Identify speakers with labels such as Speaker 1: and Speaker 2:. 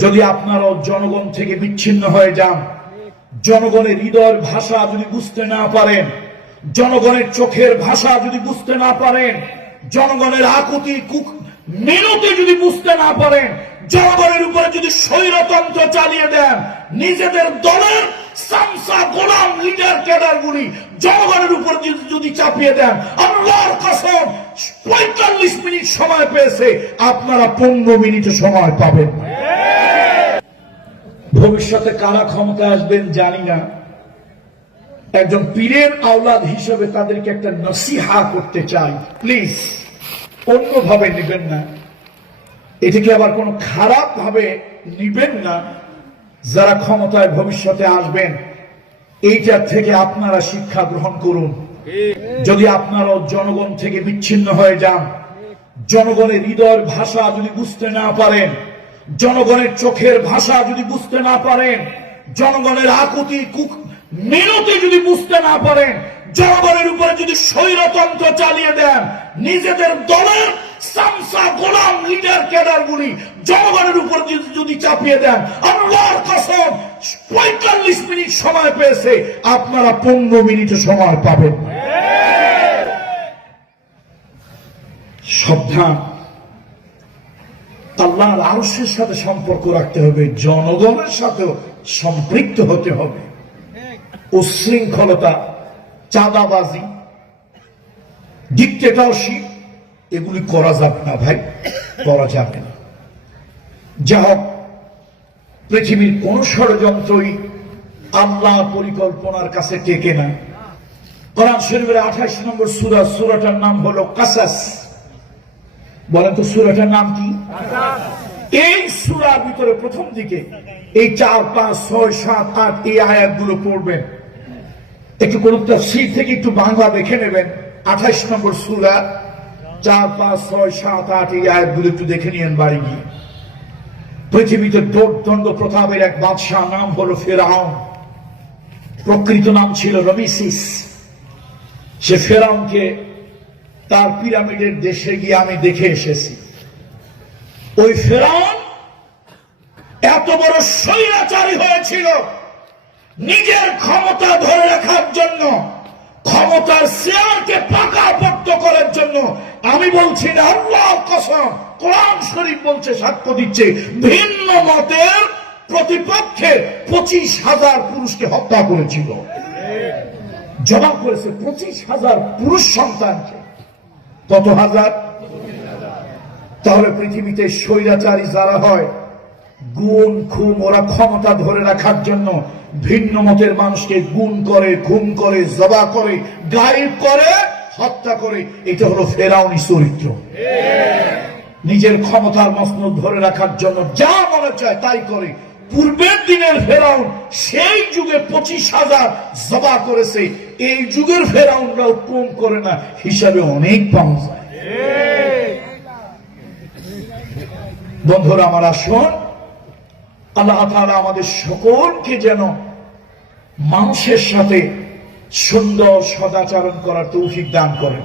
Speaker 1: যদি আপনারাও জনগণ থেকে বিচ্ছিন্ন হয়ে যান, জনগণের হৃদয়ের ভাষা যদি বুঝতে না পারেন, জনগণের চোখের ভাষা যদি বুঝতে না পারেন, জনগণের আকুতি মিনতি যদি বুঝতে না পারেন, জনগণের উপরে যদি স্বৈরতন্ত্র চালিয়ে দেন, নিজেদের দলের সামসা গোলাম লিডার ক্যাডার গুলি জনগণের উপর যদি- চাপিয়ে দেন, আল্লাহর কসম, পঁয়তাল্লিশ মিনিট সময় পেয়েছে, আপনারা পনেরো মিনিটে সময় পাবেন ভবিষ্যতে কারা ক্ষমতায় আসবেন জানি না। একজন পীরের আওলাদ হিসেবে তাদেরকে একটা নসিহা করতে চাই। প্লিজ, অন্যভাবে নেবেন না। এটিকে আবার কোনো খারাপ ভাবে নিবেন না। যারা ক্ষমতায় ভবিষ্যতে আসবেন এইটার থেকে আপনারা শিক্ষা গ্রহণ করুন। যদি আপনারা জনগণ থেকে বিচ্ছিন্ন হয়ে যান, জনগণের হৃদয়ের ভাষা যদি বুঝতে না পারেন জনগণের চোখের ভাষা যদি বুঝতে না পারেন, জনগণের আকুতি কুক মিনতি যদি বুঝতে না পারেন, জনগণের উপরে যদি স্বৈরতন্ত্র চালিয়ে দেন, নিজেদের দলের সামসা গোলাম লিডার ক্যাডার গুলি জনগণের উপর যদি চাপিয়ে দেন, আল্লাহর কসম, পঁয়তাল্লিশ মিনিট সময় পেয়েছে, আপনারা পনেরো মিনিটে সময় পাবেন। সাবধান। আল্লাহর আরশের সাথে সম্পর্ক রাখতে হবে, জনগণের সাথেও সম্পৃক্ত হতে হবে। উশৃঙ্খলতা, চাঁদাবাজি ডিক্টেটরশিপ এগুলি করা যাবে না ভাই, করা যাবে না। যা হোক, পৃথিবীর কোন ষড়যন্ত্রই আল্লাহ পরিকল্পনার কাছে টেকে না। কোরআন শরীফের আঠাশ নম্বর সুরা, সুরাটার নাম হলো কাসাস। বলেন তো সুরাটার নাম কি? এই সুরার ভিতরে প্রথম দিকে এই চার, পাঁচ, ছয়, সাত, আট এই আয়াতগুলো পড়বেন। একটু কোন তফসির থেকে একটু বাংলা দেখে নেবেন। আঠাইশ নম্বর সুরা, চার, পাঁচ, ছয়, সাত, আট এই আয়াতগুলো একটু দেখে নিয়েন বাড়ি গিয়ে। পৃথিবীতে দণ্ড প্রতাপের এক বাদশাহ নাম হলো ফেরাউন। প্রকৃত নাম ছিল রবিসিস। সে ফেরাউনকে তার পিরামিডের দেশে গিয়ে আমি দেখে এসেছি। ওই ফেরাউন এত বড় স্বৈরাচারী হয়েছিল নিজের ক্ষমতা ধরে রাখার জন্য ক্ষমতার শেয়ারকে পাকাপোক্ত করার জন্য। আমি বলছি না আল্লাহ কসম কোরআন শরীফ বলছে সাক্ষ্য দিচ্ছে ভিন্ন মতের প্রতিপক্ষে পঁচিশ হাজার পুরুষকে হত্যা করেছিল। জমা করেছে পঁচিশ হাজার পুরুষ সন্তানকে। কত হাজার? তাহলে পৃথিবীতে স্বৈরাচারী যারা হয়, গুণ, খুন, ওরা ক্ষমতা ধরে রাখার জন্য ভিন্ন মতের মানুষকে গুণ করে, খুন করে, জবা করে, গায়েব করে, হত্যা করে, এটা হলো ফেরাউনি চরিত্র। নিজের ক্ষমতার মসনদ ধরে রাখার জন্য যা মনে চায় তাই করে। পূর্বের দিনের ফেরাউন সেই যুগে পঁচিশ হাজার জবা করেছে। এই যুগের ফেরাউনরাও কম করে না, হিসাবে অনেক পাওয়া যায়। বন্ধুরা, আমার আসুন আল্লাহ তাআলা আমাদের সকলকে যেন মানুষের সাথে সুন্দর সদাচরণ করার তৌফিক দান করেন।